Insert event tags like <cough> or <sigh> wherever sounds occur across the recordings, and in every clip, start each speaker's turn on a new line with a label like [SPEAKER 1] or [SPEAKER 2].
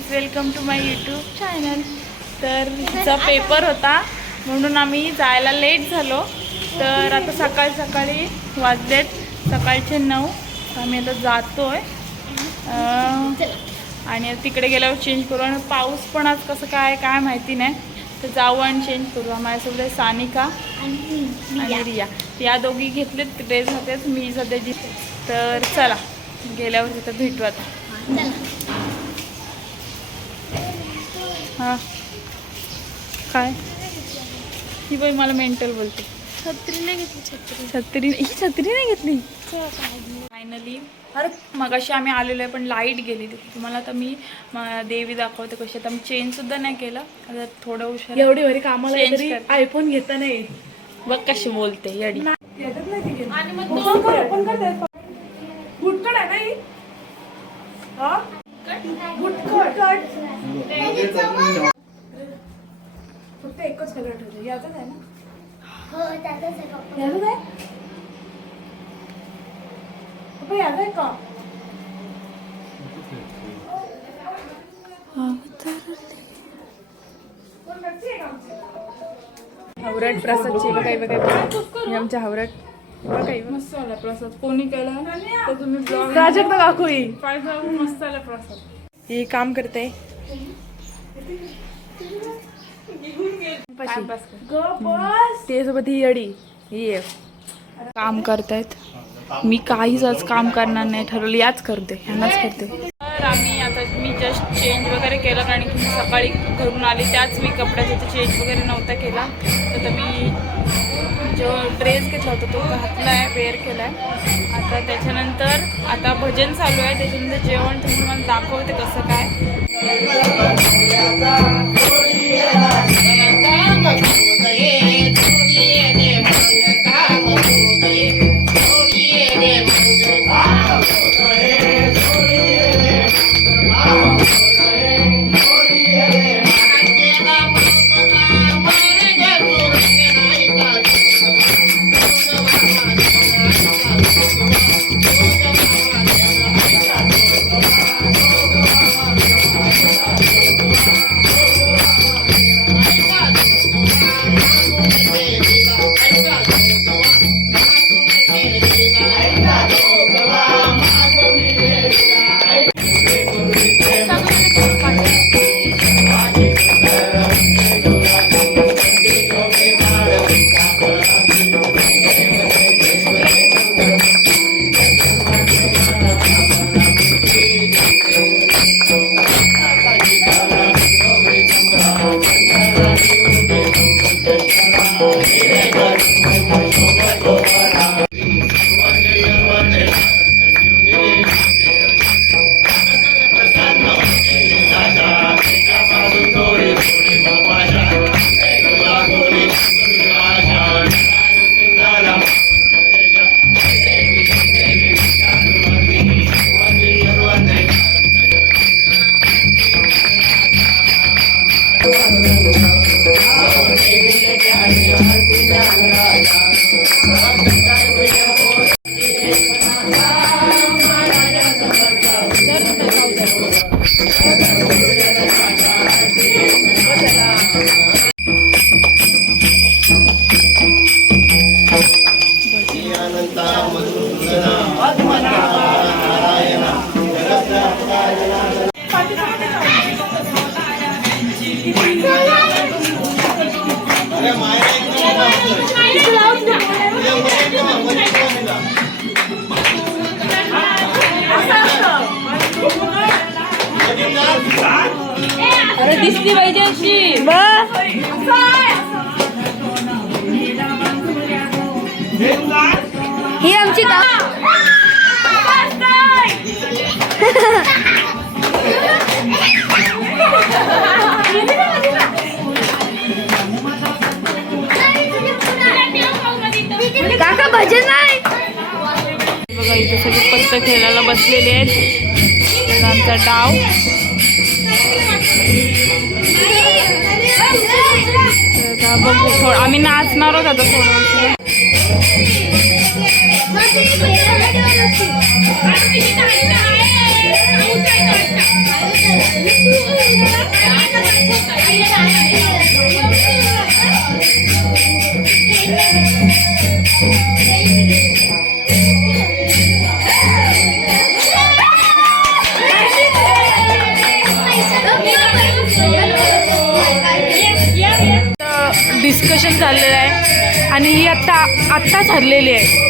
[SPEAKER 1] Guys welcome to my YouTube channel तर हिचा paper होता म्हणून आम्ही जायला लेट झालो. तर आता सकाळी सकाळी वाजलेत. सकाळचे नऊ. आम्ही आता जातोय. अं, आणि तिकडे गेल्यावर चेंज करू. आणि पाऊस पण आज कसं काय काय माहिती नाही. तर जाऊ आणि चेंज करू. माझ्यासोबत आहे सानिका आणि रिया. या दोघी घेतलेत. ड्रेस घातलेत मी सध्या जी तर चला गेल्यावर तिथं भेटू आता. हां काय ही बाई मला मेंटल बोलते
[SPEAKER 2] छत्री नाही घेतली छत्री
[SPEAKER 1] छत्री ही छत्री नाही घेतली फायनली अरे मगाशी आम्ही आलेलो आहे पण लाइट गेलेली तुम्हाला आता मी देवी दाखवते कशी आता मी चेंज सुद्धा नाही केलं आता थोडं उशीर
[SPEAKER 2] एवढी वरी कामाला. आयफोन घेता नाही
[SPEAKER 1] बघ कशी बोलते येडी
[SPEAKER 2] आणि मग गुटकट आहे नाही हा गुटकट फक्त एकच कलर ठेवतो याचाच आहे ना? याचाच आहे पप्पा याचा आहे? का कोण व्यक्ती आहे का? आमची?
[SPEAKER 1] हावरट प्रसादची बघा बघा ही आमच्या हावरट बघा ही मस्त आला प्रसाद. कोणी केला तर तुम्ही ब्लॉग
[SPEAKER 2] प्राजक्ता ही
[SPEAKER 1] काय जाऊ मस्त आला प्रसाद.
[SPEAKER 2] ही काम करते.
[SPEAKER 1] ते सोबत ही अडी ही ये काम करतायत. मी काहीच आज काम करणार नाही ठरवलं याच करते ह्यांनाच करते. तर आम्ही आता मी जस्ट चेंज वगैरे केलं कारण की मी सकाळी घरून आली त्याच मी कपड्याचा चेंज वगैरे नव्हता केला. तर मी जो ड्रेस घेतला होता तो घातला आहे वेअर केला आहे आता त्याच्यानंतर आता भजन चालू आहे त्याच्यानंतर जेवण तुम्ही मला दाखवते कसं काय. अरे दिसली पाहिजे अशी
[SPEAKER 2] ही आमची का
[SPEAKER 1] इथे सगळे पत्त खेळायला बसलेले आहेत. आमचा डाव. बघू थोडं आम्ही नाचणार आहोत आता थोडं. <laughs> डिस्कशन चाललेलं आहे. आणि ही आत्ता आत्ताच हरलेली आहे.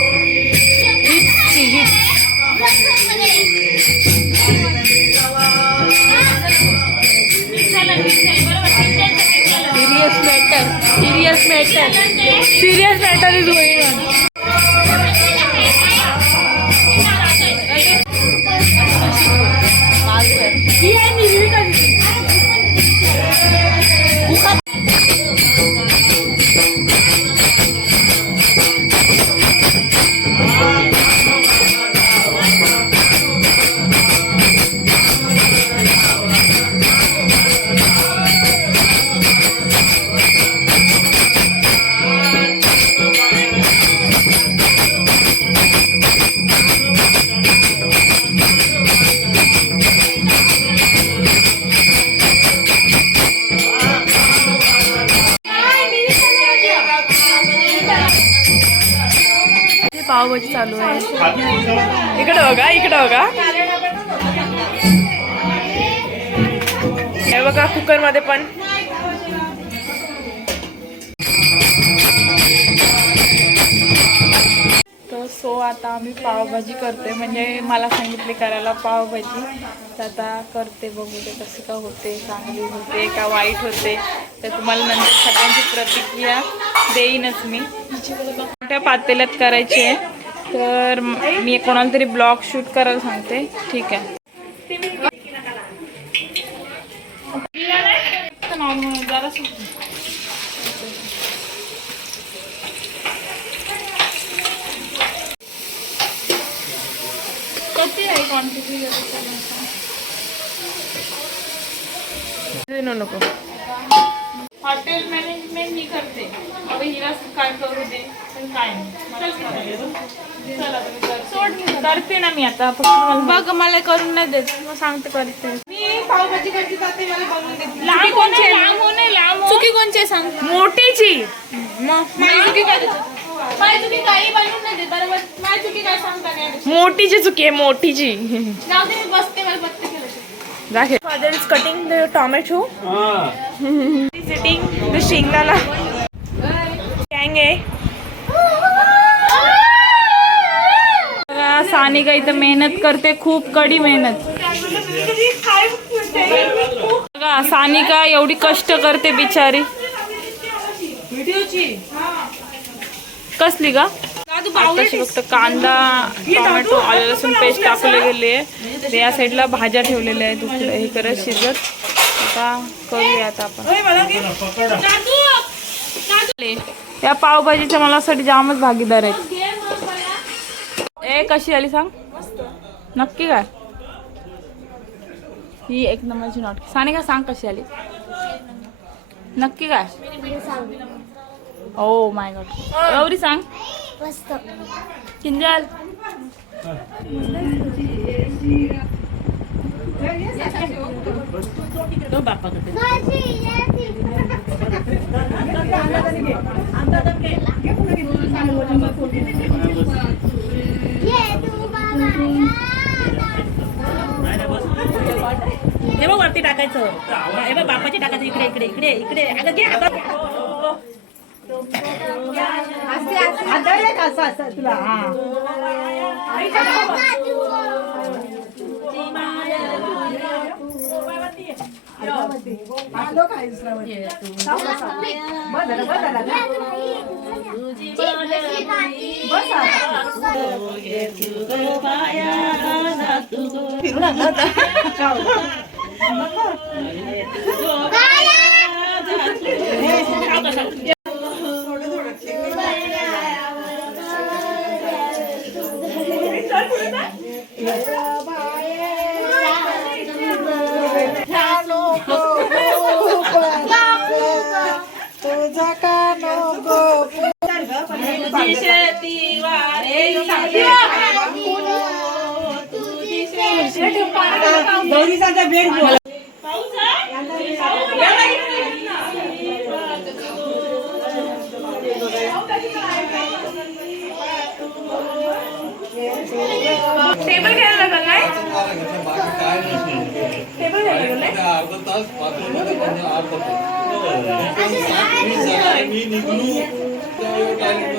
[SPEAKER 1] Serious matter serious matter serious matter is going बघा कुकरमध्ये पण. तर सो आता आम्ही पावभाजी करते म्हणजे मला सांगितले करायला पावभाजी. तर आता करते बघू ते कसं का होते चांगली होते का वाईट होते. तर तुम्हाला नंतर सगळ्यांची प्रतिक्रिया देईनच मी. मोठ्या पातेल्यात करायची आहे? तर मी कोणाला तरी ब्लॉग शूट करायला सांगते. ठीक आहे. किती आहे क्वांटिटी नको हॉटेल मॅनेजमेंट मी करते. हिला काय करू दे पण काय नाही. करते. ना मी आता. बघ मला करून नाही देत. मग सांगते करते
[SPEAKER 3] मी पावभाजी करते जाते मला बनवून देते
[SPEAKER 1] लांब कोणची लांब हो नाही लांब चुकी कोणची सांग? मोठीची.
[SPEAKER 3] माझी चुकी काय? माझी चुकी काही बनवून नाही देत बरोबर? माझी चुकी काय सांगता नाही
[SPEAKER 1] मोठीची चुकी आहे मोठीची.
[SPEAKER 3] जाऊ दे मी बसते मला बसते खेळते
[SPEAKER 1] दाखव father is cutting the tomato sitting the शेंगदाणा गँग आहे सानिका इथं मेहनत करते खूप कडी मेहनत. <laughs> बघा सानिका एवढी कष्ट करते बिचारी. कसली का फक्त कांदा टोमॅटो आलं लसूण पेस्ट टाकले गेले आहे. या साईडला भाज्या ठेवलेल्या आहेत उकडे हे करत शिजत. आता करूया आता आपण. या पावभाजीच्या मला साठी जामच भागीदार आहेत. ए कशी आली सांग? नक्की काय? ही एक नंबरची नॉट. सानिका सांग कशी आली? नक्की काय? ओ माय गॉड गौरी सांग. किंजल.
[SPEAKER 4] हे बघ वरती टाकायचं. हे बघ बापाची टाकायचं. इकडे इकडे इकडे इकडे. अगं घे अगं. हात असं. असं तुला? हा. फिरून <laughs> आणलं होतं. गौरीचा बेड
[SPEAKER 5] बोला. टेबल घ्यायला लागल काय? टेबल अर्धा तास अर्धा मी निघलो त्यावेळी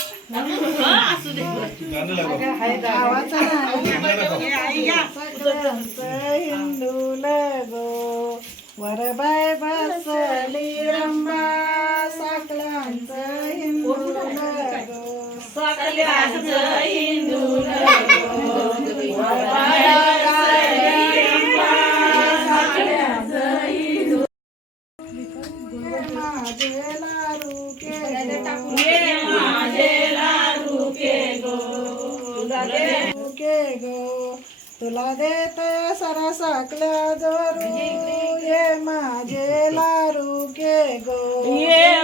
[SPEAKER 5] असू हिंदू
[SPEAKER 6] लगो. वर बाय बसली रंबा साकलांच हिंदू लगो साकलांच हिंदू गो. तुला देते सरसाकल्या जोरू ये माझे लारू के गो. ये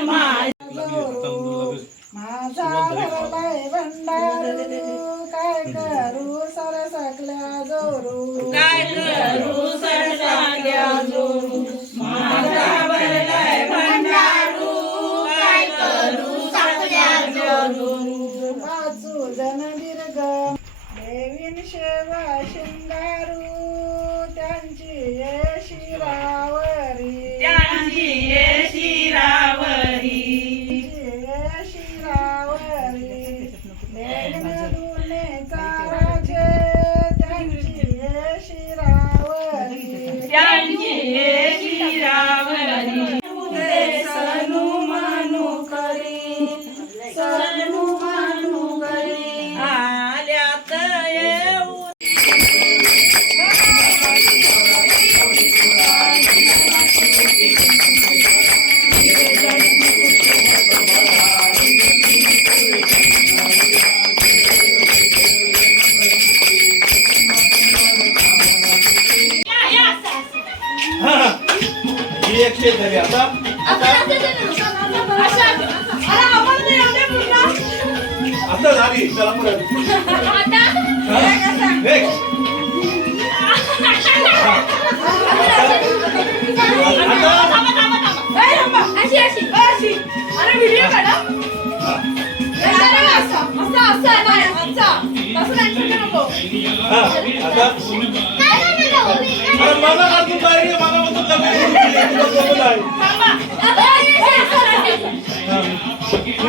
[SPEAKER 6] माझा भरलाय भंडारू. काय करू सरसाकल्या जोरू काय करू सरसाकल्या जोरू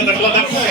[SPEAKER 2] Terima
[SPEAKER 5] kasih.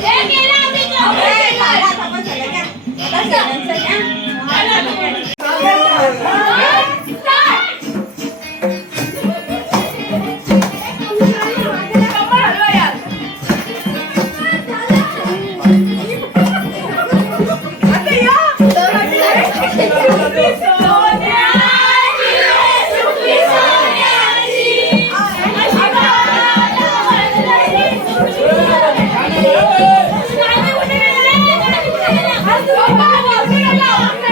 [SPEAKER 5] Thank you.
[SPEAKER 2] vamos, síguela.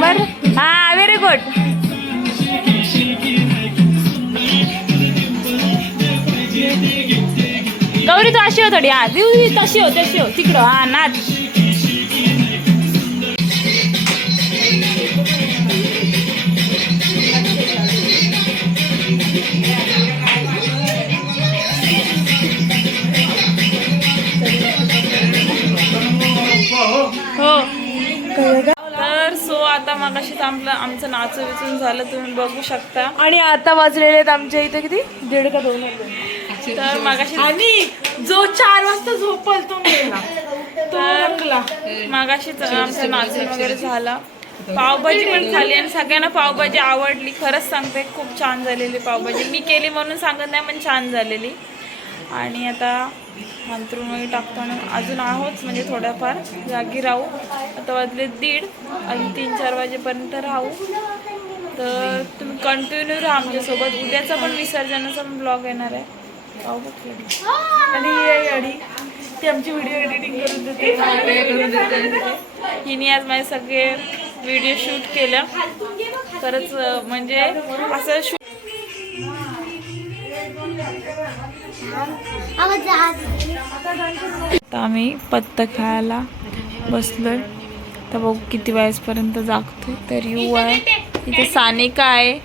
[SPEAKER 2] बर.
[SPEAKER 5] हा
[SPEAKER 1] व्हेरी गुड गौरी तू अशी हो थोडी. हा दिऊ तशी हो तशी हो. तिकडं हा नाच. आता मगाशी थांबलं आमचं नाचू विचून झालं तुम्ही बघू शकता.
[SPEAKER 2] आणि आता वाजलेले आहेत आमच्या इथे किती? दीड का दोन
[SPEAKER 1] तर मगाशी
[SPEAKER 2] आणि जो चार वाजता झोपल तो मेला
[SPEAKER 1] मागाशीच आमचं नाचून वगैरे झालं. पावभाजी पण खाली आणि सगळ्यांना पावभाजी आवडली. खरंच सांगते खूप छान झालेली पावभाजी. मी केली म्हणून सांगत नाही पण छान झालेली. आणि आता अंतरुणही टाकतो आणि अजून आहोत म्हणजे थोड्याफार. जागी राहू. आता वाजले दीड आणि तीन चार वाजेपर्यंत राहू. तर तुम्ही कंटिन्यू राहा आमच्यासोबत. उद्याचा पण विसर्जनाचा पण ब्लॉग येणार आहे. पाहू
[SPEAKER 2] आणि ही ती आमची व्हिडिओ एडिटिंग करून देते. करून देते
[SPEAKER 1] हिने आज माझे सगळे व्हिडिओ शूट केलं. खरंच म्हणजे असं शूट आम्ही पत्त खेळायला बसलोय. तर बघू किती वाजेपर्यंत जागतो. तर यू आहे इथे सानिका आहे.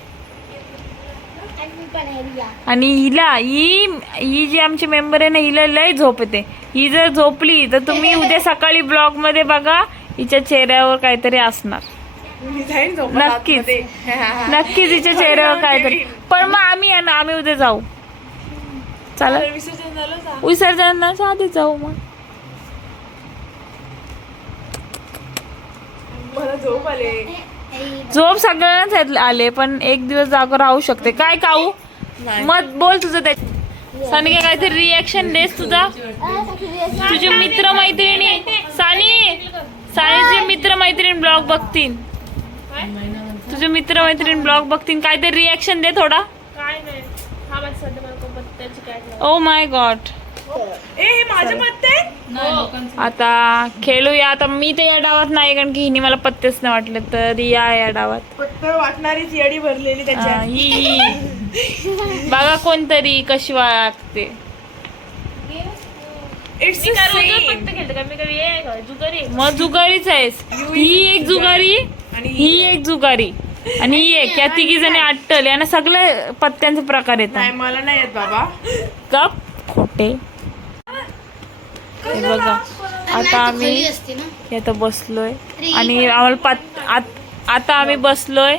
[SPEAKER 1] आणि हिला ही ही जी आमची मेंबर आहे ना हिला लय झोप येते. ही जर झोपली तर तुम्ही उद्या सकाळी ब्लॉगमध्ये बघा हिच्या चेहऱ्यावर काहीतरी असणार. नक्कीच. नक्कीच हिच्या चेहऱ्यावर काहीतरी. पण मग आम्ही आम्ही उद्या जाऊ. चला.
[SPEAKER 2] तर विसर्जन झालं?
[SPEAKER 1] विसर्जनाच्या आधी जाऊ मग.
[SPEAKER 2] मला झोप आले.
[SPEAKER 1] झोप सगळ्यांनाच येत- आले पण एक दिवस जागो राहू शकते. काय काऊ? मत बोल तुझं त्या सानिका काहीतरी रिॲक्शन देस तुझा? तुझे मित्र मैत्रिणी सानी सानीचे मित्र मैत्रीण ब्लॉग बघतील तुझे मित्र मैत्रीण ब्लॉग बघतील काहीतरी रिॲक्शन दे थोडा.
[SPEAKER 2] काय नाही हा माझ्या सध्या मला पत्त्याची काय
[SPEAKER 1] ओ माय गॉड
[SPEAKER 2] ए हे माझे पत्ते?
[SPEAKER 1] आता खेळूया. आता मी तर या डावात नाही कारण की हिने मला पत्तेच नाही वाटले तर या या डावात.
[SPEAKER 2] पत्ते वाटणारीच येडी भरलेली
[SPEAKER 1] हा. बघा कोणतरी कशी वागते.
[SPEAKER 2] इट्स
[SPEAKER 1] मग जुगारीच आहेस. ही एक जुगारी. ही एक जुगारी. आणि ही एक या तिघी जणी अट्टल यांना सगळं पत्त्यांचे प्रकार
[SPEAKER 2] नाही
[SPEAKER 1] येतात
[SPEAKER 2] मला नाही येत बाबा.
[SPEAKER 1] गप खोटे. हे बघा आता आम्ही आता बसलोय. आणि आम्हाला पत आत- आता आम्ही बसलोय.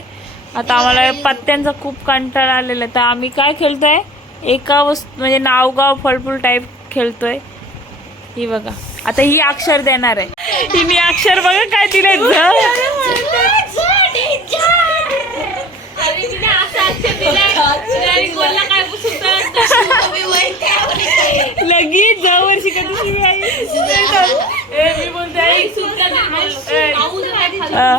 [SPEAKER 1] आता आम्हाला पत्त्यांचा खूप कंटाळा आलेला आहे. तर आम्ही काय खेळतोय? एका वस्तू म्हणजे नावगाव फळफूल टाईप खेळतोय. ही बघा आता ही अक्षर देणार आहे. <laughs> हिने अक्षर बघा काय दिले लगेच जाऊ वर्षी आई.
[SPEAKER 2] ए मी बोलते
[SPEAKER 1] हा.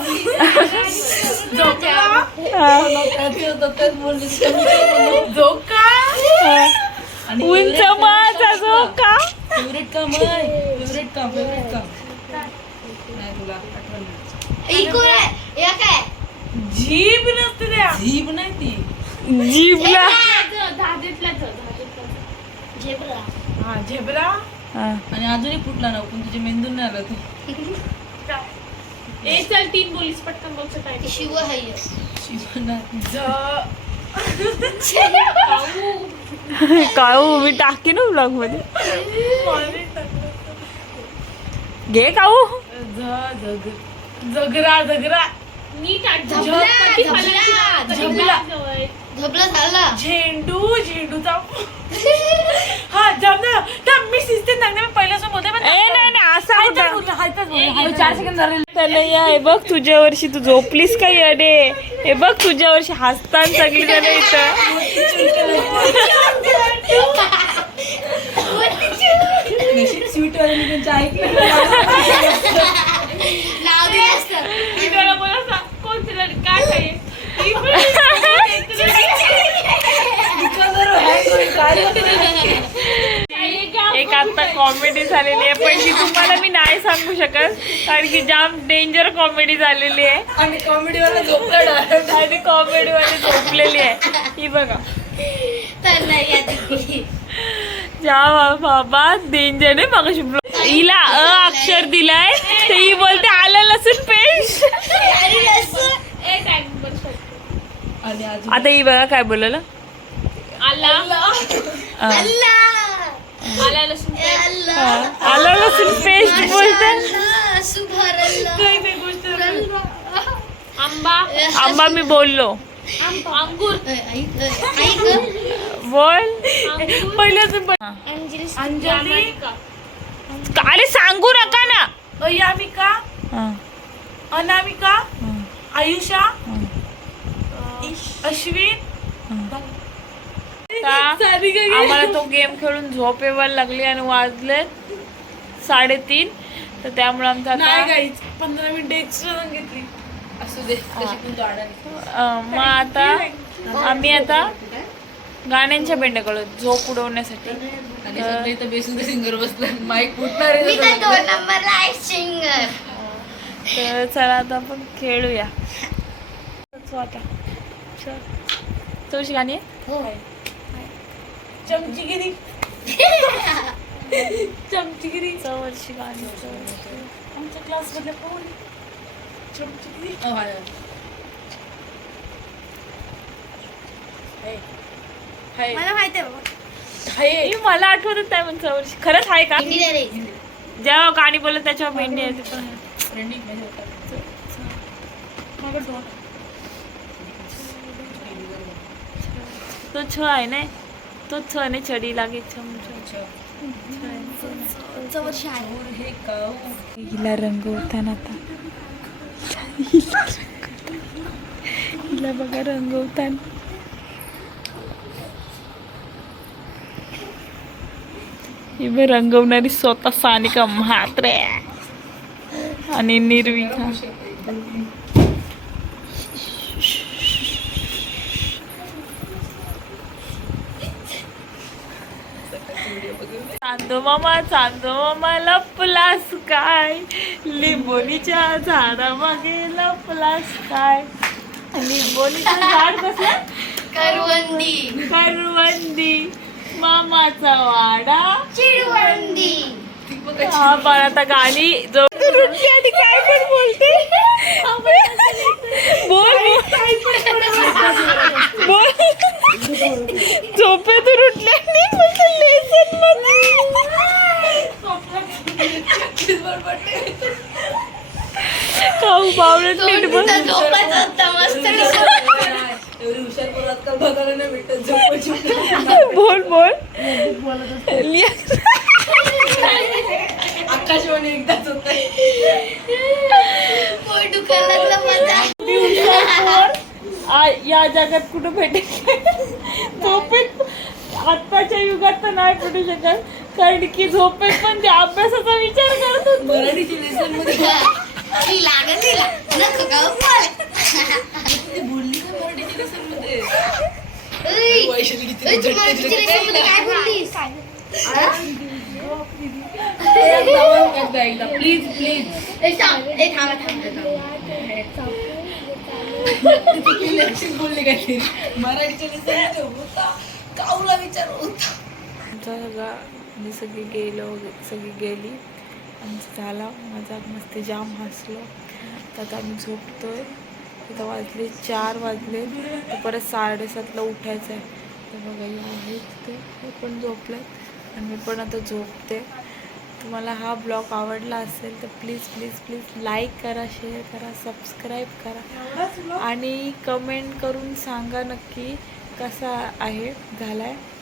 [SPEAKER 1] उंच माझा जो का?
[SPEAKER 7] फेवरेट काम फेवरेट काम फेवरेट काम नाही तुला आठवण नाही.
[SPEAKER 2] जीभ नसते.
[SPEAKER 7] जीभ नाही ती.
[SPEAKER 2] हा झेब्रा
[SPEAKER 1] हा.
[SPEAKER 7] आणि अजूनही फुटला ना पण तुझ्या मेंदून नाही आलं ते.
[SPEAKER 2] ए चल तीन बोलीस पटकन बोलचं काय
[SPEAKER 7] शिवना
[SPEAKER 2] ज.
[SPEAKER 1] काऊ. मी टाकी ना ब्लॉगमध्ये. घे काऊ.
[SPEAKER 2] जगरा जगरा. नीट
[SPEAKER 7] झाला.
[SPEAKER 2] झेंडू झेंडूचा. हा जमलं तर मी सिस्टीम सांगते बोलते पण
[SPEAKER 1] चार सेकंद झाले. बघ तुझ्या वर्षी तू झोपलीस का अडे हे बघ तुझ्या वर्षी हसताना सगळी जण इथं <laughs>
[SPEAKER 7] स्वीट
[SPEAKER 1] एक आता कॉमेडी झालेली आहे पण ती तुम्हाला मी नाही सांगू शकत कारण की जाम डेंजर कॉमेडी झालेली आहे.
[SPEAKER 7] आणि कॉमेडी वाला झोपला
[SPEAKER 1] आणि कॉमेडी वाली झोपलेली आहे. ही बघा. जा बाबा डेंजर आहे मग हिला अ अक्षर दिलाय तर ही बोलते आलं लसूण पेस्ट. आता ही बघा काय बोललं
[SPEAKER 2] आला. आला लसूण पेस्ट.
[SPEAKER 1] बोलते.
[SPEAKER 2] आंबा.
[SPEAKER 1] आंबा मी बोललो.
[SPEAKER 2] अंगूर.
[SPEAKER 1] बोल. पहिल्याच
[SPEAKER 2] अंजली.
[SPEAKER 1] अरे सांगू नका ना.
[SPEAKER 2] अयामिका अनामिका.
[SPEAKER 1] हा,
[SPEAKER 2] आयुषा. अश्विन?
[SPEAKER 1] आम्हाला तो गेम खेळून झोप यायला लागली आणि वाजले साडेतीन. तर त्यामुळे आमचा
[SPEAKER 2] पंधरा मिनिटं एक्स्ट्रा घेतली.
[SPEAKER 7] असू दे
[SPEAKER 1] मग आता आम्ही आता गाण्यांच्या बेंड्याकडे झोप उडवण्यासाठी.
[SPEAKER 7] आणि सगळे इथं बेसून सिंगर बसला माईक फुटणार त्याचा.
[SPEAKER 1] तर चला आता आपण खेळूया. चल आता. चल. चौशी गाणी?
[SPEAKER 2] चमचीगिरी. चमचीगिरी.
[SPEAKER 1] चौवर्षी गाणी.
[SPEAKER 2] आमच्या क्लास मधल्या कोण? चमचीगिरी. हाय
[SPEAKER 6] मला माहिती आहे
[SPEAKER 1] मला आठवतच नाही पण चौवर्षी खरंच आहे का? जेव्हा गाणी बोलत त्याच्यावर भेंडी आहे ते पण आहे.
[SPEAKER 7] Trending मध्ये होता.
[SPEAKER 1] तो छ आहे ना? तो छ ने चढी लागे छम
[SPEAKER 7] हे.
[SPEAKER 1] हिला रंगवताना आता. हिला बघा रंगवताना ही बघ रंगवणारी स्वतः सानिका म्हात्रे. आणि निर्विका चांदो मामा चांदो मामा लपलास काय? लिंबोनीच्या झाडामागे लपलास काय? लिंबोनीचं झाड कसलं?
[SPEAKER 7] करवंदी.
[SPEAKER 1] करवंदी. मामाचा वाडा.
[SPEAKER 7] चिडवंदी
[SPEAKER 1] हा पण आता गाणी जो रुटली आणि काय पण बोलते. बोल बोल झोपेतून उठले आणि बोलते लेसन खाऊ पावलं नीट बस
[SPEAKER 7] एवढी हुशार पोरं आजकाल बघायला नाही भेटत झोपायची
[SPEAKER 1] बोल बोल
[SPEAKER 7] आकाशवाणी एकदाच होत
[SPEAKER 1] आ- या जगात कुठं भेटेल झोपेत आत्ताच्या भेटू शकत कारण की झोपेत पण ते अभ्यासाचा विचार करत होते.
[SPEAKER 7] मराठीची लेसनमध्ये ती बोलली का मराठीची लेसनमध्ये. वैशाली किती झटके झटके. एकदा एकदा प्लीज प्लीज बोलले काहीतरी. मराठीच्या लेसनमध्ये होता काऊला विचार होता.
[SPEAKER 1] आमचा सगळा म्हणजे सगळी गेलो सगळी गेली. आमचं झाला मजा मस्ती जाम हसलो. तर आता आम्ही झोपतोय. आता वाजले चार वाजले. तर परत साडेसातला उठायचं आहे तर बघा या आहेत ते. पण झोपले आणि मी पण आता झोपते. तुम्हाला हा ब्लॉग आवडला असेल तर प्लीज प्लीज प्लीज लाईक करा शेअर करा सबस्क्राईब करा. आणि कमेंट करून सांगा नक्की कसा आहे झाला आहे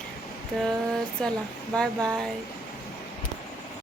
[SPEAKER 1] तर चला बाय बाय